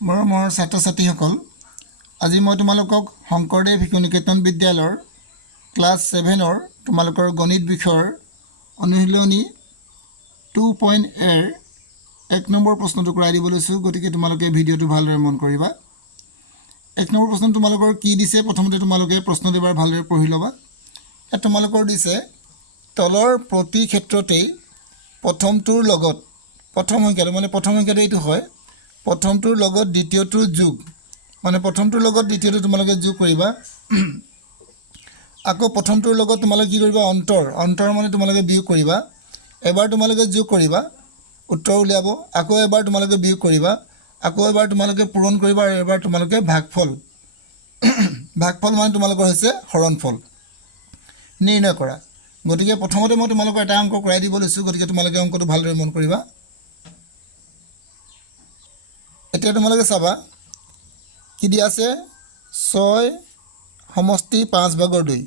মোৰ ছাত্ৰ ছাত্ৰীসকল, আজি মই তোমালোকক শংকৰদেৱ শিশু নিকেতন বিদ্যালয়ৰ ক্লাছ 7ৰ তোমালোকৰ গণিত বিষয়ৰ অনুশীলনী 2.a ৰ 1 নম্বৰ প্ৰশ্নটো কৰাই দিব লৈছোঁ। গতিকে তোমালোকে ভিডিঅ'টো ভালদৰে মন কৰিবা। 1 নম্বৰ প্ৰশ্ন তোমালোকৰ কি দিছে, প্ৰথমতে তোমালোকে প্ৰশ্নটো এবাৰ ভালদৰে পঢ়ি ল'বা। ইয়াত তোমালোকৰ দিছে তলৰ প্ৰতি ক্ষেত্ৰতেই প্ৰথমটোৰ লগত প্ৰথম সংখ্যাটো এইটো হয়, প্ৰথমটোৰ লগত দ্বিতীয়টোৰ যোগ, মানে প্ৰথমটোৰ লগত দ্বিতীয়টো তোমালোকে যোগ কৰিবা। আকৌ প্ৰথমটোৰ লগত তোমালোকে কি কৰিবা, অন্তৰ মানে তোমালোকে বিয়োগ কৰিবা। এবাৰ তোমালোকে যোগ কৰিবা, উত্তৰ উলিয়াব। আকৌ এবাৰ তোমালোকে বিয়োগ কৰিবা, আকৌ এবাৰ তোমালোকে পূৰণ কৰিবা, আৰু এবাৰ তোমালোকে ভাগফল মানে তোমালোকৰ হৈছে হৰণফল নিৰ্ণয় কৰা। গতিকে প্ৰথমতে মই তোমালোকৰ এটা অংক কৰাই দিব লৈছোঁ। গতিকে তোমালোকে অংকটো ভালদৰে মন কৰিবা। এতিয়া তোমালোকে চাবা কি দিয়া আছে, 6 সমষ্টি 5/2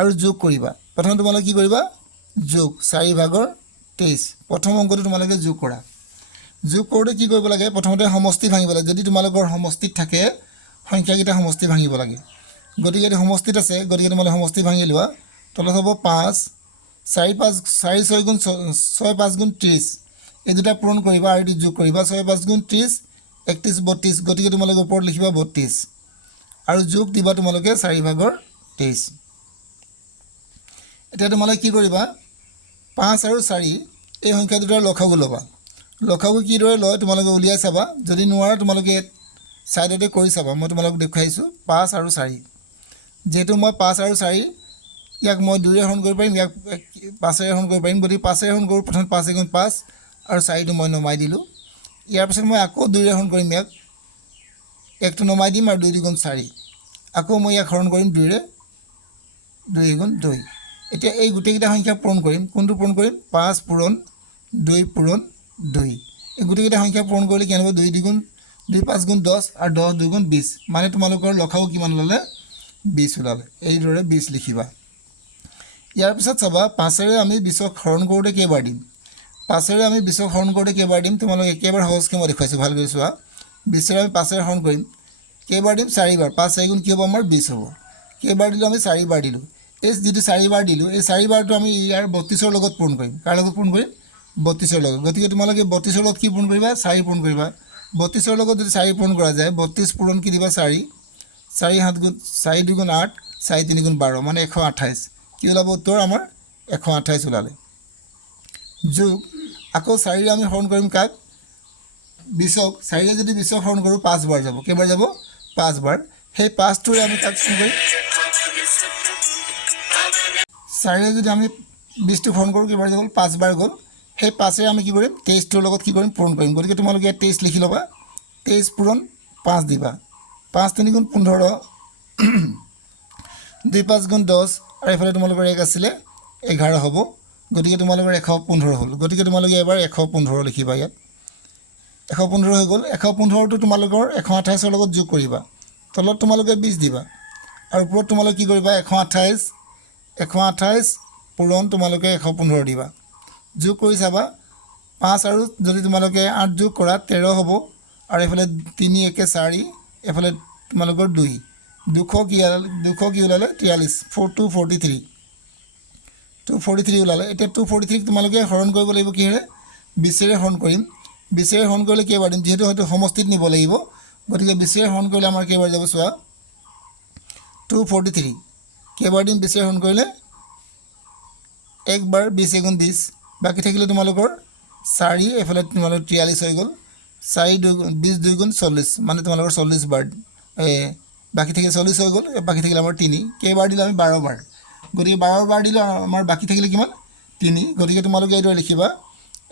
আৰু যোগ কৰিবা। প্ৰথমে তোমালোকে কি কৰিবা, যোগ 4/23। প্ৰথম অংকটো তোমালোকে যোগ কৰা। যোগ কৰোঁতে কি কৰিব লাগে, প্ৰথমতে সমষ্টি ভাঙিব লাগে। যদি তোমালোকৰ সমষ্টিত থাকে সংখ্যাকেইটা সমষ্টি ভাঙিব লাগে। গতিকে এইটো সমষ্টিত আছে, গতিকে তোমালোকে সমষ্টি ভাঙি লোৱা। তলত হ'ব 5, 4 6 গুণ 6 5 গুণ 30, এই দুটা পূৰণ কৰিবা আৰু এইটো যোগ কৰিবা। 6 5 গুণ 30, 31 32, গতিকে তোমালোকে ওপৰত লিখিবা 32 আৰু যোগ দিবা তোমালোকে 4/23। এতিয়া তোমালোকে কি কৰিবা, 5 আৰু 4 এই সংখ্যা দুটাৰ লসাগু ল'বা। লসাগু কিদৰে লয় তোমালোকে উলিয়াই চাবা। যদি নোৱাৰা তোমালোকে ছাইডতে কৰি চাবা, মই তোমালোকক দেখুৱাইছোঁ। 5 আৰু 4, যিহেতু মই 5 আৰু 4 ইয়াক মই 2ৰে হৰণ কৰিব পাৰিম, ইয়াক 5ৰে হৰণ কৰিব পাৰিম। গতিকে 5ৰে হৰণ কৰোঁ, প্ৰথমে 5 × 5 আৰু 4টো মই নমাই দিলোঁ। ইয়াৰ পিছত মই আকৌ 2ৰে হৰণ কৰিম, ইয়াক 1টো নমাই দিম আৰু 2 × 4, আকৌ মই ইয়াক হৰণ কৰিম 2ৰে, 2 × 2। এতিয়া এই গোটেইকেইটা সংখ্যা পূৰণ কৰিম। কোনটো পূৰণ কৰিম, 5 পূৰণ 2 পূৰণ 2। এই গোটেইকেইটা সংখ্যা পূৰণ কৰিলে কি হ'ব, 2 5 গুণ 10 আৰু 10 2 গুণ 20, মানে তোমালোকৰ লসাগু কিমান ওলালে, 20 ওলালে। এইদৰে 20 লিখিবা। ইয়াৰ পিছত চাবা 5ৰে আমি 20ক হৰণ কৰোঁতে কেইবাৰ দিম। 5ৰে আমি 20ক হৰণ কৰোঁতে কেইবাৰ দিম, তোমালোকে একেবাৰে সহজকৈ মই দেখুৱাইছোঁ, ভালকৈ চোৱা। 20ৰে আমি 5ৰে হৰণ কৰিম, কেইবাৰ দিম, 4বাৰ। 5 4 গুণ কি হ'ব, আমাৰ 20 হ'ব। কেইবাৰ দিলোঁ, আমি 4বাৰ দিলোঁ। এই যিটো 4বাৰ দিলোঁ, এই 4বাৰটো আমি ইয়াৰ 32ৰ লগত পূৰণ কৰিম। কাৰ লগত পূৰণ কৰিম, 32ৰ লগত। গতিকে তোমালোকে 32ৰ লগত কি পূৰণ কৰিবা, 4 পূৰণ কৰিবা। 32ৰ লগত যদি 4 পূৰণ কৰা যায়, 32 পূৰণ কি দিবা, 4 4 7 গুণ 4 2 গুণ 8, 4 3 গুণ 12, মানে 128। কি ওলাব উত্তৰ আমাৰ, 128 ওলালে। যোগ আকৌ 4ৰে আমি হৰণ কৰিম কাক, 20ক। 4ৰে যদি 20ক হৰণ কৰোঁ 5 বাৰ যাব। কেইবাৰ যাব, 5 বাৰ। সেই 5টোৰে আমি কাক কি কৰিম, 4ৰে যদি আমি 20টোক হৰণ কৰোঁ কেইবাৰ গ'ল, 5 বাৰ গ'ল। সেই 5ৰে আমি কি কৰিম, 23টোৰ লগত কি কৰিম, পূৰণ কৰিম। গতিকে তোমালোকে ইয়াত 23 লিখি ল'বা। 23 পূৰণ 5 দিবা। 5 3 গুণ 15, 2 5 গুণ 10, আৰু এইফালে তোমালোকৰ 1 আছিলে, 11 হ'ব। গতিকে তোমালোকৰ 115 হ'ল। গতিকে তোমালোকে এবাৰ 115 লিখিবা। ইয়াত 115 হৈ গ'ল। 115টো তোমালোকৰ 128ৰ লগত যোগ কৰিবা। তলত তোমালোকে 20 দিবা আৰু ওপৰত তোমালোকে কি কৰিবা, 128 পূৰণ তোমালোকে 115 দিবা। যোগ কৰি চাবা, 5 আৰু যদি তোমালোকে 8 যোগ কৰা 13 হ'ব, আৰু এইফালে 3 1 4, এইফালে তোমালোকৰ 2 200 কি ওলালে, 43 243 ওলালে। এতিয়া 243 তোমালোকে হৰণ কৰিব লাগিব কিহেৰে, 20ৰে হৰণ কৰিম। 20ৰে হৰণ কৰিলে কেইবাৰ দিম, যিহেতু হয়তো সমষ্টিত নিব লাগিব। গতিকে 20ৰে হৰণ কৰিলে আমাৰ কেইবাৰ যাব চোৱা, 243 কেইবাৰ দিম 20ৰে হৰণ কৰিলে, একবাৰ। 20 1 গুণ 20, বাকী থাকিলে তোমালোকৰ 4, এইফালে তোমালোকৰ 43 হৈ গ'ল। 4 20 2 গুণ 40, মানে তোমালোকৰ 40 বাৰ। বাকী থাকিলে 40 হৈ গ'ল, বাকী থাকিলে আমাৰ 3। কেইবাৰ দিলোঁ আমি, 12 বাৰ। গতিকে 12 বাৰ দিলোঁ, আমাৰ বাকী থাকিলে কিমান, 3। গতিকে তোমালোকে এইদৰে লিখিবা।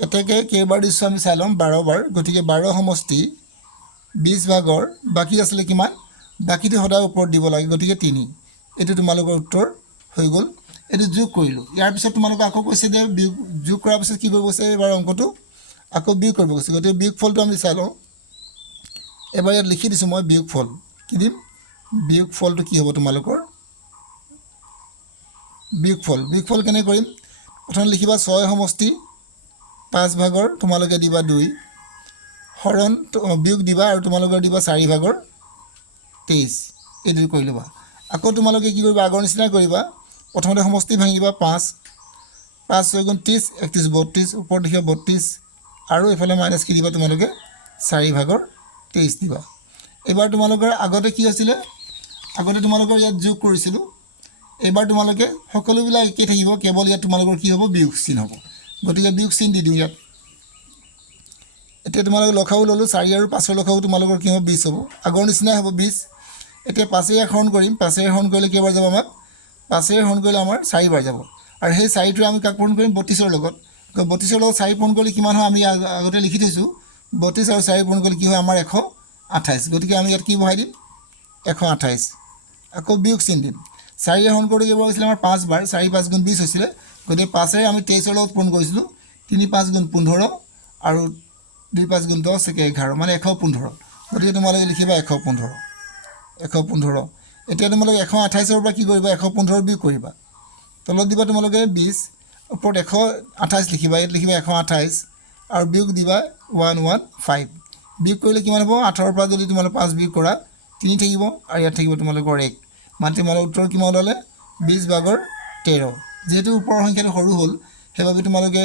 এতেকে কেইবাৰ দিছোঁ আমি চাই ল'ম, 12 বাৰ। গতিকে 12 সমষ্টি 20/, বাকী আছিলে কিমান, বাকীটো সদায় ওপৰত দিব লাগে। গতিকে 3, এইটো তোমালোকৰ উত্তৰ হৈ গ'ল। এইটো যোগ কৰিলোঁ। ইয়াৰ পিছত তোমালোকে আকৌ কৈছে যে যোগ কৰাৰ পিছত কি কৰিব কৈছে, এইবাৰ অংকটো আকৌ বিয়োগ কৰিব কৈছে। গতিকে বিয়োগ ফলটো আমি চাই লওঁ। এবাৰ ইয়াত লিখি দিছোঁ মই বিয়োগ ফল। কি দিম, বিয়োগ ফলটো কি হ'ব তোমালোকৰ, বিয়োগ ফল কেনে কৰিম, প্ৰথমে লিখিবা 6 সমষ্টি 5/, তোমালোকে দিবা 2 হৰণ বিয়োগ দিবা আৰু তোমালোকৰ দিবা 4 ভাগৰ 23 এইদৰে কৰি ল'বা আকৌ তোমালোকে কি কৰিবা আগৰ নিচিনা কৰিবা প্ৰথমতে সমষ্টি ভাঙিবা 5 5 6 গুণ 30 31 32 ওপৰত দেখিবা 32 আৰু এফালে মাইনাছ কি দিবা তোমালোকে 4 ভাগৰ 23 দিবা এবাৰ তোমালোকৰ আগতে কি আছিল আগতে তোমালোকৰ ইয়াত যোগ কৰিছিলোঁ এবাৰ তোমালোকে সকলোবিলাক একে থাকিব কেৱল ইয়াত তোমালোকৰ কি হ'ব বিয়োগ চিন হ'ব গতিকে বিয়োগ চিন দি দিওঁ ইয়াত এতিয়া তোমালোকে লখাও ল'লোঁ 4 আৰু 5 লখাও তোমালোকৰ কি হ'ব 20 হ'ব আগৰ নিচিনাই হ'ব 20 এতিয়া 5 হৰণ কৰিম 5 হৰণ কৰিলে কেইবাৰ যাব আমাক 5 হৰণ কৰিলে আমাৰ 4 বাৰ যাব আৰু সেই 4টো আমি কাক পূৰণ কৰিম 32 লগত 32 লগত 4 পূৰণ কৰিলে কিমান হয় আমি আগতে লিখি থৈছোঁ 32 আৰু 4 পূৰণ কৰিলে কি হয় আমাৰ 128 গতিকে আমি ইয়াত কি বহাই দিম 128 আকৌ বিয়োগ চিন দিম 4 হৰণ কৰোঁতে কেইবাৰ হৈছিলে আমাৰ 5 বাৰ 4 5 গুণ 20 হৈছিলে গতিকে 5 আমি 23 লগত পূৰণ কৰিছিলোঁ 3 5 গুণ 15 আৰু 2 5 গুণ 10 11 মানে 115 গতিকে তোমালোকে লিখিবা 115 এতিয়া তোমালোকে 128ৰ পৰা কি কৰিবা 115 বিয়োগ কৰিবা তলত দিবা তোমালোকে 20 ওপৰত 128 লিখিবা ইয়াত লিখিবা 128 আৰু বিয়োগ দিবা 115 বিয়োগ কৰিলে কিমান হ'ব 8ৰ পৰা যদি তোমালোকে 5 বিয়োগ কৰা 3 থাকিব আৰু ইয়াত থাকিব তোমালোকৰ 1 মানে তোমালোকৰ উত্তৰ কিমান ওলালে 20 ভাগৰ 13 যেহেতু ওপৰৰ সংখ্যাটো সৰু হ'ল সেইবাবে তোমালোকে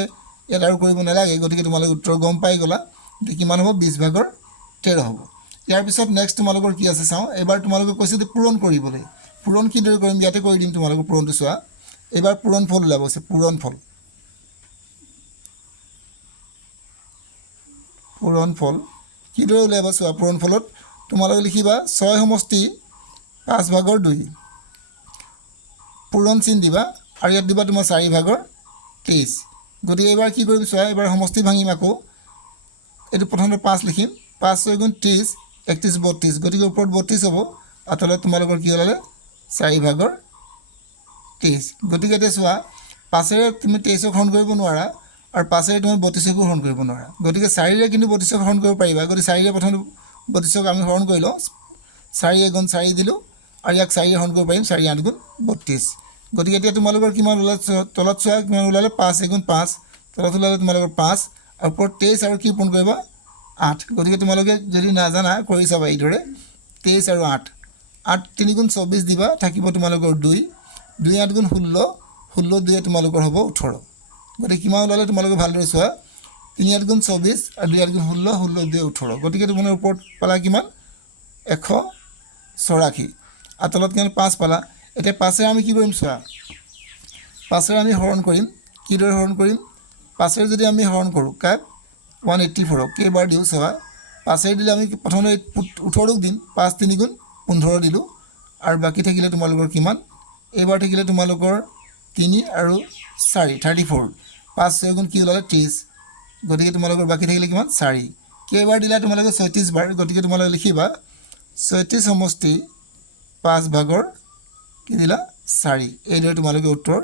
ইয়াত আৰু কৰিব নালাগে গতিকে তোমালোকে উত্তৰ গম পাই গ'লা কিমান হ'ব 20 ভাগৰ 13 হ'ব ইয়াৰ পিছত নেক্সট তোমালোকৰ কি আছে চাওঁ এবাৰ তোমালোকে কৈছে যে পূৰণ কৰিবলৈ পূৰণ কিদৰে কৰিম ইয়াতে কৰি দিম তোমালোকৰ পূৰণটো চোৱা এবাৰ পূৰণ ফল ওলাব পূৰণ ফল কিদৰে ওলাব চোৱা পূৰণ ফলত তোমালোকে লিখিবা 6 সমষ্টি 5 ভাগৰ 2 পূৰণ চিন দিবা আৰু ইয়াত দিবা তোমাৰ 4 ভাগৰ 23 গতিকে এবাৰ কি কৰিম চোৱা এবাৰ সমষ্টি ভাঙিম আকৌ এইটো প্ৰথমতে 5 লিখিম 5 6 গুণ 30 31 32 গতিকে ওপৰত 32 হ'ব আৰু তলত তোমালোকৰ কি ওলালে 4 ভাগৰ 23 গতিকে এতিয়া চোৱা 5ৰে তুমি 23ক হৰণ কৰিব নোৱাৰা আৰু 5ৰে তুমি 32কো হৰণ কৰিব নোৱাৰা গতিকে 4ৰে কিন্তু 32ক হৰণ কৰিব পাৰিবা গতিকে 4ৰে প্ৰথম 32ক আমি হৰণ কৰি লওঁ 4 গুণ 4 দিলোঁ আৰু ইয়াক 4ৰে হৰণ কৰিব পাৰিম 4 8 গুণ 32 গতিকে এতিয়া তোমালোকৰ কিমান ওলালে তলত চোৱা কিমান ওলালে 5 গুণ 5 তলত ওলালে তোমালোকৰ 5 আৰু ওপৰত 23 আৰু কি পূৰণ কৰিবা 8 গতিকে তোমালোকে যদি নাজানা কৰি চাবা এইদৰে 23 আৰু 8 3 গুণ 24 দিবা থাকিব তোমালোকৰ 2 2 8 গুণ 16 16 2 তোমালোকৰ হ'ব 18 গতিকে কিমান ওলালে তোমালোকে ভালদৰে চোৱা 3 8 গুণ 24 আৰু 2 8 গুণ 16 16 2 18 গতিকে তোমালোকৰ ওপৰত পালা কিমান 184 আৰু তলত কিমান 5 পালা এতিয়া 5ৰে আমি কি কৰিম চোৱা 5ৰে আমি হৰণ কৰিম কিদৰে হৰণ কৰিম 5ৰে যদি আমি হৰণ কৰোঁ কাক 184 কেইবাৰ দিওঁ চোৱা 5ৰে দিলে আমি প্ৰথমতে 18ক দিম 5 3 গুণ 15 দিলোঁ আৰু বাকী থাকিলে তোমালোকৰ কিমান এইবাৰ থাকিলে তোমালোকৰ 3 আৰু 4 34 5 6 গুণ কি ওলালে 30 গতিকে তোমালোকৰ বাকী থাকিলে কিমান 4 কেইবাৰ দিলা তোমালোকে 36 বাৰ গতিকে তোমালোকে লিখিবা 36 সমষ্টি 5 ভাগৰ কি দিলা 4 এইদৰে তোমালোকে উত্তৰ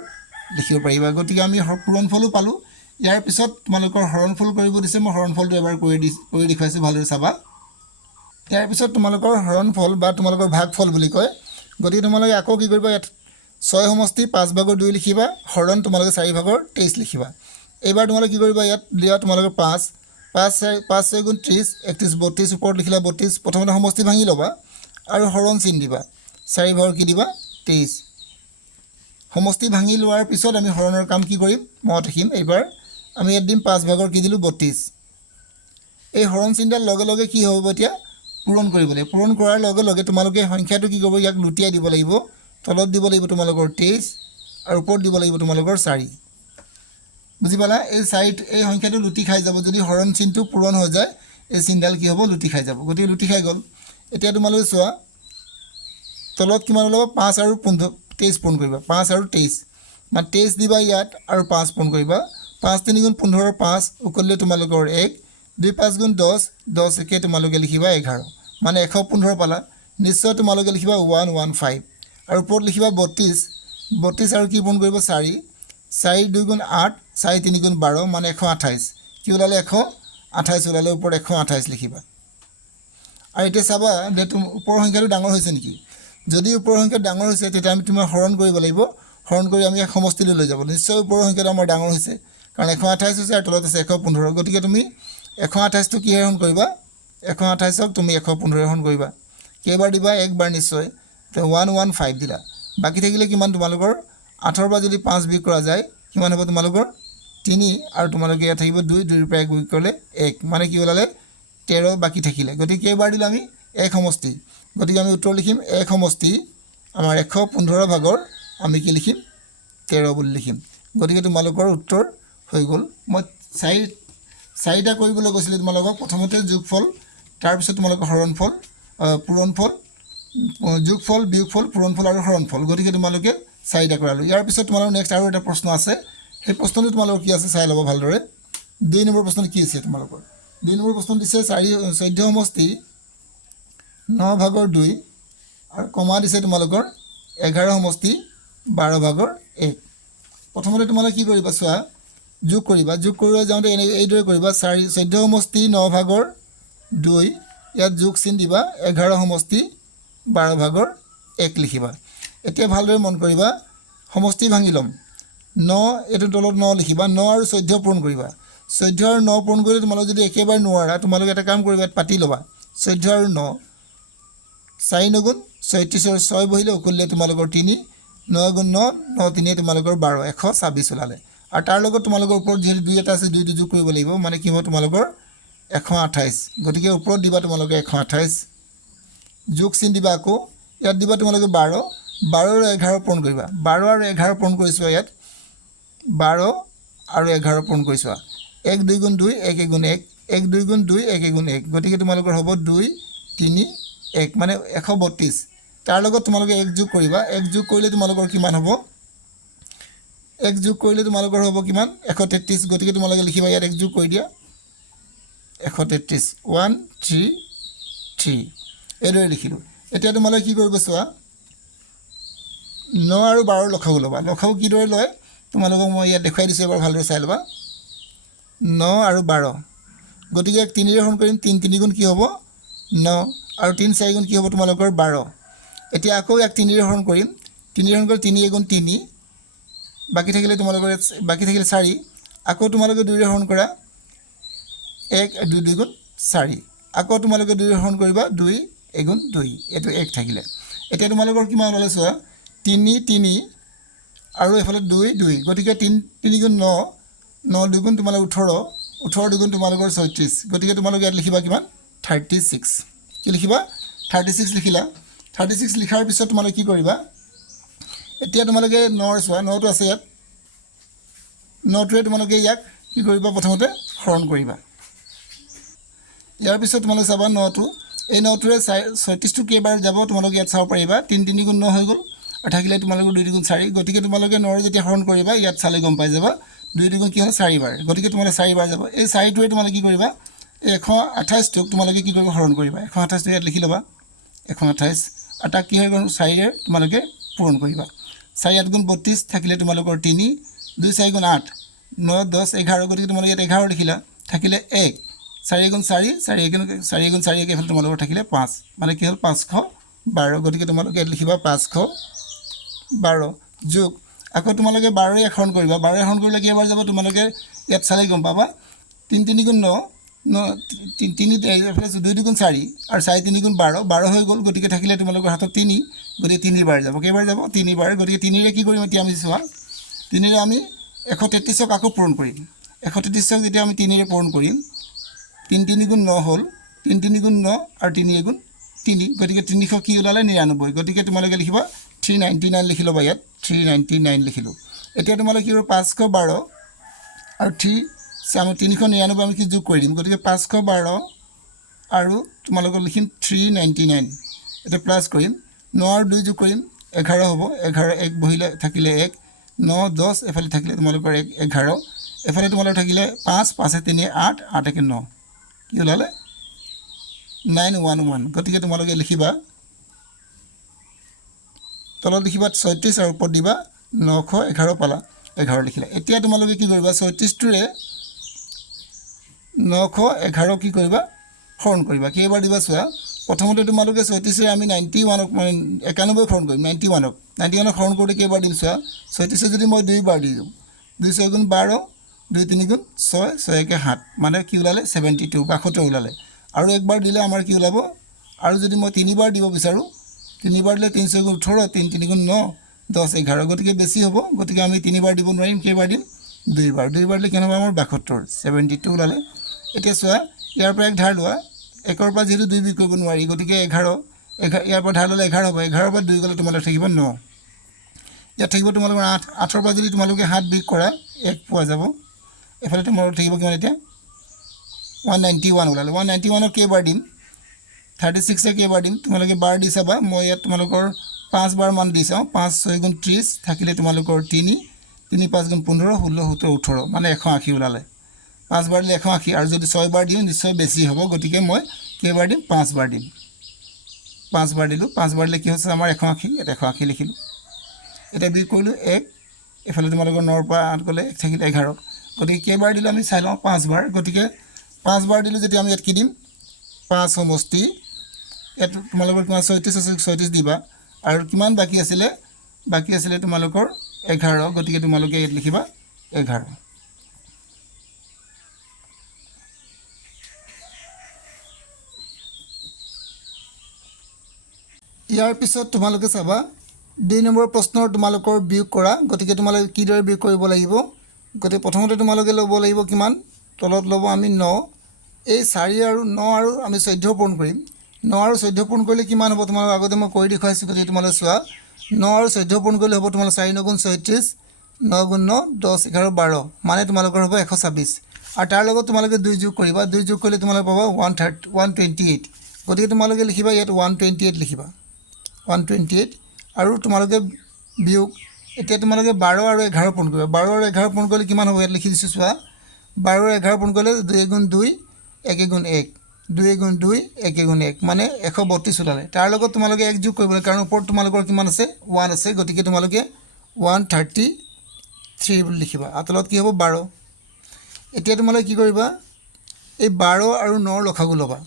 লিখিব পাৰিবা গতিকে আমি পূৰণ ফলো পালোঁ ইয়াৰ পিছত তোমালোকৰ হৰণফল কৰিব দিছে মই হৰণফলটো এবাৰ কৰি দেখুৱাইছোঁ ভালদৰে চাবা ইয়াৰ পিছত তোমালোকৰ হৰণফল বা তোমালোকৰ ভাগফল বুলি কয় গতিকে তোমালোকে আকৌ কি কৰিবা ইয়াত 6 সমষ্টি 5 ভাগৰ 2 লিখিবা হৰণ তোমালোকে 4 ভাগৰ 23 লিখিবা এইবাৰ তোমালোকে কি কৰিবা ইয়াত দিয়া তোমালোকে 5 6 গুণ 30 31 32 ওপৰত লিখিলা 32 প্ৰথমতে সমষ্টি ভাঙি ল'বা আৰু হৰণ চিন দিবা 4 ভাগৰ কি দিবা 23 সমষ্টি ভাঙি লোৱাৰ পিছত আমি হৰণৰ কাম কি কৰিম মই দেখিম এইবাৰ আমি ইয়াত দিম 5 ভাগৰ কি দিলোঁ 32 এই হৰণ চিনডাল লগে লগে কি হ'ব এতিয়া পূৰণ কৰিবলৈ পূৰণ কৰাৰ লগে লগে তোমালোকে সংখ্যাটো কি কৰিব ইয়াক লুটিয়াই দিব লাগিব তলত দিব লাগিব তোমালোকৰ 23 আৰু ওপৰত দিব লাগিব তোমালোকৰ 4 বুজি পালা এই এই সংখ্যাটো লুটি খাই যাব যদি হৰণ চিনটো পূৰণ হৈ যায় এই চিনডাল কি হ'ব লুটি খাই যাব গতিকে লুটি খাই গ'ল এতিয়া তোমালোকে চোৱা তলত কিমান ওলাব 5 আৰু 23 পূৰণ কৰিবা 5 আৰু 23 মানে 23 দিবা ইয়াত আৰু 5 পূৰণ কৰিবা 5 3 গুণ 15 5 উকলিলে তোমালোকৰ 1 2 5 গুণ 10 10 একে তোমালোকে লিখিবা 11 মানে 115 পালা নিশ্চয় তোমালোকে লিখিবা 115 আৰু ওপৰত লিখিবা 32 আৰু কি পূৰণ কৰিব 4 4 2 গুণ 8 4 3 গুণ 12 মানে 128 কি ওলালে 128 ওলালে ওপৰত 128 লিখিবা আৰু এতিয়া চাবা যে ওপৰৰ সংখ্যাটো ডাঙৰ হৈছে নেকি যদি ওপৰৰ সংখ্যা ডাঙৰ হৈছে তেতিয়া আমি তোমাৰ হৰণ কৰিব লাগিব হৰণ কৰি আমি এক সমষ্টিলৈ লৈ যাব নিশ্চয় ওপৰৰ সংখ্যাটো আমাৰ ডাঙৰ হৈছে কাৰণ 128 হৈছে আৰু তলত আছে 115 গতিকে তুমি 128টো কিহেৰে হৰণ কৰিবা 128ক তুমি 115ৰে হৰণ কৰিবা কেইবাৰ দিবা একবাৰ নিশ্চয় তো 115 দিলা বাকি থাকিলে কিমান তোমালোকৰ 8ৰ পৰা যদি 5 বিয়োগ কৰা যায় কিমান হ'ব তোমালোকৰ 3 আৰু তোমালোকে ইয়াত থাকিব 2 2 ৰ পৰা 1 বিয়োগ কৰিলে 1 মানে কি ওলালে 13 বাকি থাকিলে গতিকে কেইবাৰ দিলা আমি 1 সমষ্টি গতিকে আমি উত্তৰ লিখিম 1 সমষ্টি আমাৰ 115 ভাগৰ আমি কি লিখিম 13 বুলি লিখিম গতিকে তোমালোকৰ উত্তৰ হৈ গ'ল মই চাৰিটা কৰিবলৈ কৈছিলোঁ তোমালোকক প্ৰথমতে যোগফল তাৰ পিছত তোমালোকৰ হৰণফল পূৰণফল যোগফল বিয়োগফল পূৰণফল আৰু হৰণফল গতিকে তোমালোকে চাৰিটা কৰালো ইয়াৰ পিছত তোমালোকৰ নেক্সট আৰু এটা প্ৰশ্ন আছে সেই প্ৰশ্নটো তোমালোকৰ কি আছে চাই ল'ব ভালদৰে 2 নম্বৰ প্ৰশ্নটো কি আছে তোমালোকৰ 2 নম্বৰ প্ৰশ্ন দিছে 14 সমষ্টি 9 ভাগৰ 2 আৰু কমা দিছে তোমালোকৰ 11 সমষ্টি 12 ভাগৰ 1 প্ৰথমতে তোমালোকে কি কৰিবা চোৱা যোগ কৰিবা যোগ কৰিব যাওঁতে এইদৰে কৰিবা 14 সমষ্টি 9 ভাগৰ 2 ইয়াত যোগ চিন দিবা 11 সমষ্টি 12 ভাগৰ 1 লিখিবা এতিয়া ভালদৰে মন কৰিবা সমষ্টি ভাঙি লম 9 এটো তলত 9 লিখিবা 9 আৰু 14 পূৰণ কৰিবা 14 আৰু 9 পূৰণ কৰিলে তোমালোকে যদি একেবাৰে নোৱাৰা তোমালোকে এটা কাম কৰিবা পাতি ল'বা 14 আৰু 9 4 9 গুণ 36 আৰু 6 বহিলে উকলিলে তোমালোকৰ 3 9 গুণ 9 9 3 তোমালোকৰ 12 126 ওলালে আৰু তাৰ লগত তোমালোকৰ ওপৰত যেহেতু 2 এটা আছে 2 যোগ কৰিব লাগিব মানে কি হ'ব তোমালোকৰ 128 গতিকে ওপৰত দিবা তোমালোকে 128 যোগ চিন দিবা আকৌ ইয়াত দিবা তোমালোকে 12 12 আৰু 11 পূৰণ কৰিবা 12 আৰু 11 পূৰণ কৰিছো ইয়াত 12 আৰু 11 পূৰণ কৰিছো 1 2 গুণ 2 1 গুণ 1 1 2 গুণ 2 1 গুণ 1 গতিকে তোমালোকৰ হ'ব 2 3 1 মানে 132 তাৰ লগত তোমালোকে 1 যোগ কৰিবা 1 যোগ কৰিলে তোমালোকৰ কিমান হ'ব 1 যোগ কৰিলে তোমালোকৰ হ'ব কিমান 133 গতিকে তোমালোকে লিখিবা ইয়াত 1 যোগ কৰি দিয়া 133 1 3 3 এইদৰে লিখিলো এতিয়া তোমালোকে কি কৰিব চোৱা 9 আৰু 12 লখাও ল'বা লখাও কিদৰে লয় তোমালোকক মই ইয়াত দেখাই দিছো এবাৰ ভালদৰে চাই ল'বা 9 আৰু 12 গতিকে 3 ৰে হৰণ কৰিম 3 3 গুণ কি হ'ব 9 আৰু 3 4 গুণ কি হ'ব তোমালোকৰ 12 এতিয়া আকৌ ইয়াক 3 ৰে হৰণ কৰিম 3 ৰে হৰণ কৰি 3 গুণ 3 বাকি থাকিলে তোমালোকৰ বাকি থাকিলে 4 আকৌ তোমালোকে 2 ৰে হৰণ কৰা 1 2 2 গুণ 4 আকৌ তোমালোকে 2 ৰে হৰণ কৰিবা 2 গুণ 2 এটো 1 থাকিলে এতিয়া তোমালোকৰ কিমান ওলালে চোৱা 3 3 আৰু এফালে 2 2 গতিকে 3 3 গুণ 9 9 2 গুণ তোমালোকৰ 18 18 2 গুণ তোমালোকৰ 36 গতিকে তোমালোকে ইয়াত লিখিবা কিমান 36 কি লিখিবা 36 লিখিলা 36 লিখাৰ পিছত তোমালোকে কি কৰিবা এতিয়া তোমালোকে 9 চোৱা 9 টো আছে ইয়াত 9 টোৱে তোমালোকে ইয়াক কি কৰিবা প্ৰথমতে হৰণ কৰিবা ইয়াৰ পিছত তোমালোকে চাবা 9 টো এই 9 টোৰে 36 টো কেইবাৰ যাব তোমালোকে ইয়াত চাব পাৰিবা 3 3 গুণ 9 হৈ গ'ল আৰু থাকিলে তোমালোকৰ 2 গুণ 4 গতিকে তোমালোকে 9 যেতিয়া হৰণ কৰিবা ইয়াত চালে গম পাই যাবা 2 গুণ কি হ'ল 4 বাৰ গতিকে তোমালোকে 4 বাৰ যাব এই 4 টোৱে তোমালোকে কি কৰিবা 128 টোক তোমালোকে কি কৰিবা হৰণ কৰিবা 128 টো ইয়াত লিখি ল'বা 128 আৰু তাক কি হৈ গ'ল 4 ৰে তোমালোকে পূৰণ কৰিবা 4 8 গুণ 32 থাকিলে তোমালোকৰ 3 2 4 গুণ 8 9 10 11 গতিকে তোমালোকে ইয়াত 11 লিখিলা থাকিলে 1 4 গুণ 4 4 গুণ 4 এফালে তোমালোকৰ থাকিলে 5 মানে কি হ'ল 512 গতিকে তোমালোকে ইয়াত লিখিবা 512 যোগ আকৌ তোমালোকে 12 ৰে হৰণ কৰিবা 12 ৰে হৰণ কৰিলে কেইবাৰ যাব তোমালোকে ইয়াত চালে গম পাবা 3 3 গুণ 9 3 এফালে 2 গুণ 4 আৰু 4 3 গুণ 12 12 হৈ গ'ল গতিকে থাকিলে তোমালোকৰ হাতত 3 গতিকে 3 বাৰ যাব কেইবাৰ যাব 3 বাৰ গতিকে 3 ৰে কি কৰিম এতিয়া আমি চোৱা 3 ৰে আমি 133ক আকৌ পূৰণ কৰিম 133ক যেতিয়া আমি 3 ৰে পূৰণ কৰিম 3 3 গুণ 9 হ'ল 3 3 গুণ 9 আৰু 3 গুণ 3 গতিকে 300 কি ওলালে 99 গতিকে তোমালোকে লিখিবা 399 লিখি ল'বা ইয়াত 399 লিখিলো এতিয়া তোমালোকে কি 512 আৰু 3 আমি 399 আমি কি যোগ কৰি দিম গতিকে 512 আৰু তোমালোকে লিখিম 399 এটা প্লাস কৰিম 9 আৰু 2 যোগ কৰিম 11 হ'ব 11 1 বহিলে থাকিলে 1 9 10 এফালে থাকিলে তোমালোকৰ 11 এফালে তোমালোকৰ থাকিলে 5 5 3 8 8 1 9 কি ওলালে 911 গতিকে তোমালোকে লিখিবা তলত লিখিবা 36 আৰু ওপৰত দিবা 911 পালা 11 লিখিলা এতিয়া তোমালোকে কি কৰিবা 36 টোৰে 911 কি কৰিবা হৰণ কৰিবা কেইবাৰ দিবা চোৱা প্ৰথমতে তোমালোকে 36 ৰে আমি 91ক মানে 91 হৰণ কৰিম 91ক হৰণ কৰোঁতে কেইবাৰ দিম চোৱা 36 যদি মই 2 বাৰ দি দিওঁ 2 6 গুণ 12 2 3 গুণ 6 6 একে 7 মানে কি ওলালে 72 72 ওলালে আৰু একবাৰ দিলে আমাৰ কি ওলাব আৰু যদি মই তিনিবাৰ দিব বিচাৰো তিনিবাৰ দিলে 3 6 গুণ 18 3 3 গুণ 9 10 11 গতিকে বেছি হ'ব গতিকে আমি তিনিবাৰ দিব নোৱাৰিম কেইবাৰ দিম দুইবাৰ দিলে কেনে হ'ব আমাৰ 72 72 ওলালে এতিয়া চোৱা ইয়াৰ পৰা এক ধাৰ লোৱা একৰ পৰা যেটো 2 বিয়োগ কৰিব নোৱাৰি গতিকে 11 ইয়াৰ পৰা ধাৰ ল'লে 11 হ'ব 11 পৰা 2 গ'লে তোমালৈ থাকিব 9 ইয়াত থাকিব তোমালোকৰ 8 8ৰ পৰা যদি তোমালোকে 7 বিয়োগ কৰা 1 পোৱা যাব এফালে তোমালোকৰ থাকিব কিমান এতিয়া 191 ওলালে 191 কেইবাৰ দিম 36 কেইবাৰ দিম তোমালোকে বাৰ দি চাবা মই ইয়াত তোমালোকৰ 5 বাৰ মান দি চাওঁ 5 6 গুণ 30 থাকিলে তোমালোকৰ 3 3 5 গুণ 15 16 17 18 মানে 180 ওলালে 5 বাৰ দিলে 180 আৰু যদি 6 বাৰ দিওঁ নিশ্চয় বেছি হ'ব গতিকে মই কেইবাৰ দিম 5 বাৰ দিম 5 বাৰ দিলোঁ 5 বাৰ দিলে কি হৈছে আমাৰ 180 এটা 180 লিখিলোঁ এটা বিয়োগ কৰিলোঁ 1 এফালে তোমালোকৰ 9 পৰা 8 গ'লে 1 থাকিলে 11 গতিকে কেইবাৰ দিলে আমি চাই লওঁ 5 বাৰ গতিকে 5 বাৰ দিলোঁ যেতিয়া আমি ইয়াত কি দিম 5 সমষ্টি ইয়াত তোমালোকৰ কিমান 36 আছে 36 দিবা আৰু কিমান বাকি আছিলে তোমালোকৰ 11 গতিকে তোমালোকে ইয়াত লিখিবা 11 ইয়াৰ পিছত তোমালোকে চাবা 2 নম্বৰ প্ৰশ্নৰ তোমালোকৰ বিয়োগ কৰা গতিকে তোমালোকে কি দৰে বিয়োগ কৰিব লাগিব গতিকে প্ৰথমতে তোমালোকে ল'ব লাগিব কিমান তলত ল'ব আমি 9 এই 4 আৰু 9 আৰু আমি 14 পূৰণ কৰিম 9 আৰু 14 পূৰণ কৰিলে কিমান হ'ব তোমালোক আগতে মই কৰি দেখুৱাইছো গতিকে তোমালোকে চোৱা 9 আৰু 14 পূৰণ কৰিলে হ'ব তোমালোক 4 9 গুণ 36 9 গুণ 9 10 11 12 মানে তোমালোকৰ হ'ব 126 আৰু তাৰ লগত তোমালোকে 2 যোগ কৰিবা 2 যোগ কৰিলে তোমালোকে পাবা 128 গতিকে তোমালোকে লিখিবা ইয়াত 128 লিখিবা 128 আৰু তোমালোকে বিয়োগ এতিয়া তোমালোকে 12 আৰু 11 পূৰণ কৰিবা 12 আৰু 11 পূৰণ কৰিলে কিমান হ'ব ইয়াত লিখি দিছো চোৱা 12 আৰু 11 পূৰণ কৰিলে 2 গুণ 2 1 গুণ 1 2 গুণ 2 1 গুণ 1 মানে 132 ওলালে তাৰ লগত তোমালোকে 1 যোগ কৰিব কাৰণ ওপৰত তোমালোকৰ কিমান আছে 1 আছে গতিকে তোমালোকে 133 বুলি লিখিবা আতলত কি হ'ব 12 এতিয়া তোমালোকে কি কৰিবা এই 12 আৰু 9 লখাগু ল'বা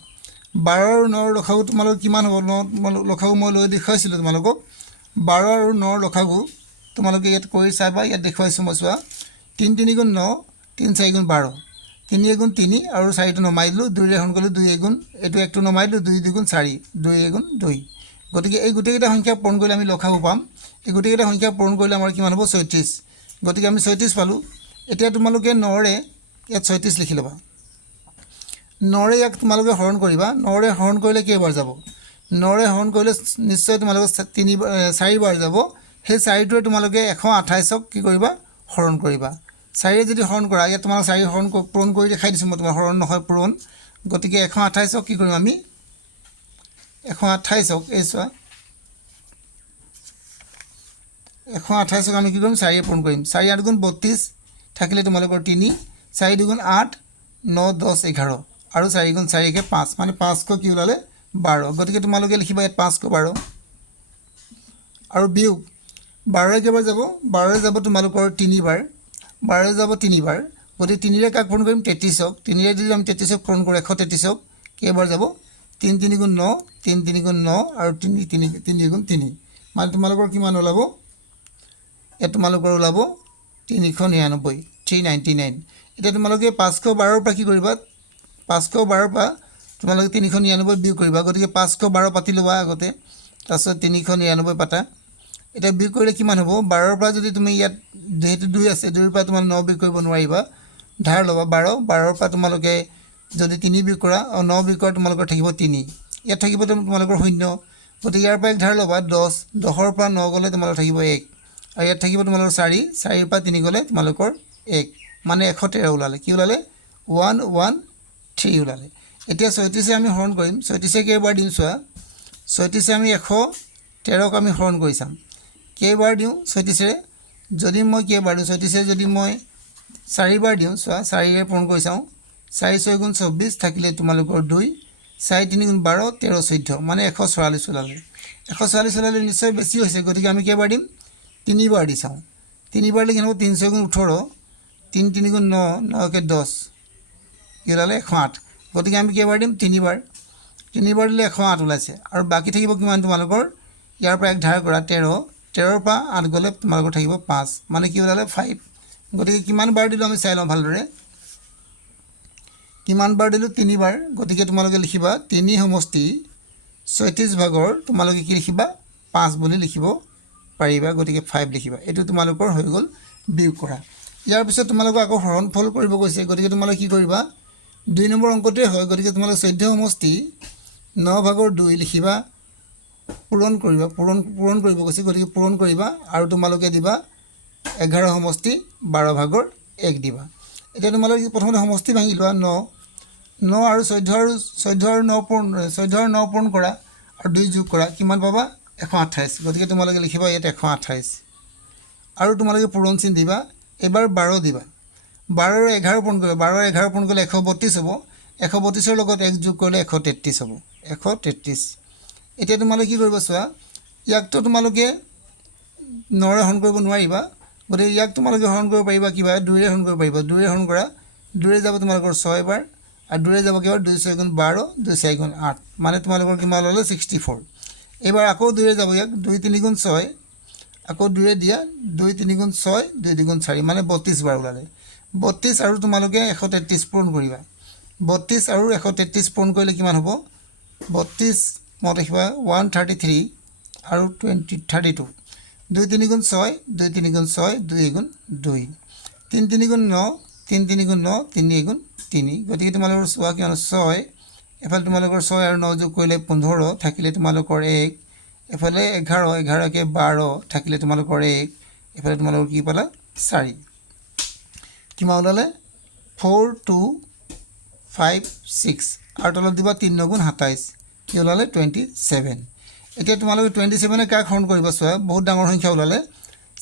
12 আৰু 9 লখাগু তোমালোকৰ কিমান হ'ব লখাগু মই লৈ দেখুৱাইছিলোঁ তোমালোকক 12 আৰু 9 লখাগু তোমালোকে ইয়াত কৰি চাবা ইয়াত দেখুৱাইছোঁ মই চোৱা 3 3 গুণ 9 3 4 গুণ 12 3 গুণ 3 আৰু 4টো নমাই দিলোঁ 2 ৰে হৰণ কৰিলোঁ 2 গুণ এইটো একটো নমাই দিলোঁ 2 গুণ 4 2 গুণ 2 গতিকে এই গোটেইকেইটা সংখ্যা পূৰণ কৰিলে আমি লখাগু পাম এই গোটেইকেইটা সংখ্যা পূৰণ কৰিলে আমাৰ কিমান হ'ব 36 গতিকে আমি 36 পালোঁ এতিয়া তোমালোকে 9 ৰে ইয়াত 36 লিখি ল'বা 9 ৰে ইয়াক তোমালোকে হৰণ কৰিবা 9 ৰে হৰণ কৰিলে কেইবাৰ যাব 9 ৰে হৰণ কৰিলে নিশ্চয় তোমালোকে 4 বাৰ যাব সেই 4টোৱে তোমালোকে 128ক কি কৰিবা হৰণ কৰিবা 4 যদি হৰণ কৰা ইয়াত তোমালোক 4 হৰণ পূৰণ কৰি দেখাই দিছোঁ মই তোমাৰ হৰণ নহয় পূৰণ গতিকে 128ক কি কৰিম আমি 128ক এই চোৱা 128ক আমি কি কৰিম 4 পূৰণ কৰিম 4 8 গুণ 32 থাকিলে তোমালোকৰ 3 4 2 গুণ 8 9 10 11 আৰু 4 গুণ 4 কে 5 মানে 5ক কি ওলালে 12 গতিকে তোমালোকে লিখিবা ইয়াত 5ক 12 আৰু বিয়োগ 12 কেইবাৰ যাব 12 যাব তোমালোকৰ 3 বাৰ 12 যাব 3 বাৰ গতিকে 3 ৰে কাক পূৰণ কৰিম 33ক 3 ৰে যদি আমি 33ক পূৰণ কৰোঁ 133ক কেইবাৰ যাব 3 3 গুণ 9 3 3 গুণ 9 আৰু 3 3 গুণ 3 মানে তোমালোকৰ কিমান ওলাব ইয়াত তোমালোকৰ ওলাব 399 399 এতিয়া তোমালোকে 512 পৰা কি কৰিবা 512 পৰা তোমালোকে 399 বিয়োগ কৰিবা গতিকে 512 পাতি ল'বা আগতে তাৰপিছত 399 পাতা এটা বিয়োগ কৰিলে কিমান হ'ব 12 পৰা যদি তুমি ইয়াত যেহেতু 2 আছে 2 পৰা তোমাৰ 9 বিয়োগ কৰিব নোৱাৰিবা ধাৰ ল'বা 12 12 পৰা তোমালোকে যদি 3 বিয়োগ কৰা আৰু 9 বিয়োগ কৰা তোমালোকৰ থাকিব 3 ইয়াত থাকিব তোমালোকৰ শূন্য গতিকে ইয়াৰ পৰা এক ধাৰ ল'বা 10 10ৰ পৰা 9 গ'লে তোমালোকৰ থাকিব 1 আৰু ইয়াত থাকিব তোমালোকৰ 4 4ৰ পৰা 3 গ'লে তোমালোকৰ 1 মানে 113 ওলালে কি ওলালে 113 ওলালে এতিয়া 36 আমি হৰণ কৰিম 36 কেইবাৰ দিম চোৱা 36 আমি 113ক আমি হৰণ কৰি চাম কেইবাৰ দিওঁ 36 ৰে যদি মই কেইবাৰ দিওঁ 36 যদি মই 4 বাৰ দিওঁ চোৱা 4 ৰে পূৰণ কৰি চাওঁ 4 6 গুণ 24 থাকিলে তোমালোকৰ 2 4 3 গুণ 12 13 14 মানে 144 ওলালে 144 ওলালে নিশ্চয় বেছি হৈছে গতিকে আমি কেইবাৰ দিম 3 বাৰ দি চাওঁ 3 বাৰ দিলে কিমান হ'ব 3 6 গুণ 18 3 3 গুণ 9 9 কে 10 কি ওলালে 108 গতিকে আমি কেইবাৰ দিম 3 বাৰ দিলে 108 ওলাইছে আৰু বাকি থাকিব কিমান তোমালোকৰ ইয়াৰ পৰা এক ধাৰ কৰা 13 13ৰ পৰা 8 গ'লে তোমালোকৰ থাকিব 5 মানে কি ওলালে 5 গতিকে কিমান বাৰ দিলোঁ আমি চাই লওঁ ভালদৰে কিমান বাৰ দিলোঁ 3 বাৰ গতিকে তোমালোকে লিখিবা 3 সমষ্টি 36 ভাগৰ তোমালোকে কি লিখিবা 5 বুলি লিখিব পাৰিবা গতিকে 5 লিখিবা এইটো তোমালোকৰ হৈ গ'ল বিয়োগ কৰা ইয়াৰ পিছত তোমালোকক আকৌ হৰণফল কৰিব কৈছে গতিকে তোমালোকে কি কৰিবা 2 নম্বৰ অংকটোৱে হয় গতিকে তোমালোকে 14 সমষ্টি 9 ভাগৰ 2 লিখিবা পূৰণ কৰিবা পূৰণ কৰিব কৈছে গতিকে পূৰণ কৰিবা আৰু তোমালোকে দিবা 11 সমষ্টি 12 ভাগৰ 1 দিবা এতিয়া তোমালোকে প্ৰথমতে সমষ্টি ভাঙি লোৱা 9 আৰু 14 আৰু 9 পূৰণ কৰা আৰু 2 যোগ কৰা কিমান পাবা 128 গতিকে তোমালোকে লিখিবা ইয়াত 128 আৰু তোমালোকে পূৰণ চিন দিবা এবাৰ 12 দিবা 12 আৰু 11 পূৰণ কৰিবা 12 আৰু 11 পূৰণ কৰিলে 132 হ'ব 132 ৰ লগত 1 যোগ কৰিলে 133 হ'ব 133 এতিয়া তোমালোকে কি কৰিবা চোৱা ইয়াকতো তোমালোকে 9 ৰে হৰণ কৰিব নোৱাৰিবা গতিকে ইয়াক তোমালোকে হৰণ কৰিব পাৰিবা কিবা 2 ৰে হৰণ কৰিব পাৰিবা 2 ৰে হৰণ কৰা 2 ৰে যাব তোমালোকৰ 6 বাৰ আৰু 2 ৰে যাব কিবা 2 6 গুণ 12 2 4 গুণ 8 মানে তোমালোকৰ কিমান হ'লে 64 এবাৰ আকৌ 2 ৰে যাব ইয়াক 2 3 গুণ 6 আকৌ 2 ৰে দিয়া 2 3 গুণ 6 2 2 গুণ 4 মানে 32 বাৰ ওলালে 32 আৰু তোমালোকে 133 পূৰণ কৰিবা 32 আৰু 133 পূৰণ কৰিলে কিমান হ'ব 32 মত লিখিবা 133 আৰু 32 2 3 গুণ 6 2 3 গুণ 6 2 গুণ 2 3 3 গুণ 9 3 3 গুণ 9 3 গুণ 3 গতিকে তোমালোকৰ চোৱা কিমান 6 এফালে তোমালোকৰ 6 আৰু 9 যোগ কৰিলে 15 থাকিলে তোমালোকৰ 1 এফালে 11 11 কে 12 থাকিলে তোমালোকৰ 1 এফালে তোমালোকৰ কি পালা 4 কিমান ওলালে 4 2 5 6 আৰু তলত দিবা 3 গুণ 27 কি ওলালে 27 এতিয়া তোমালোকে 27 এ কাক হৰণ কৰিবা চোৱা বহুত ডাঙৰ সংখ্যা ওলালে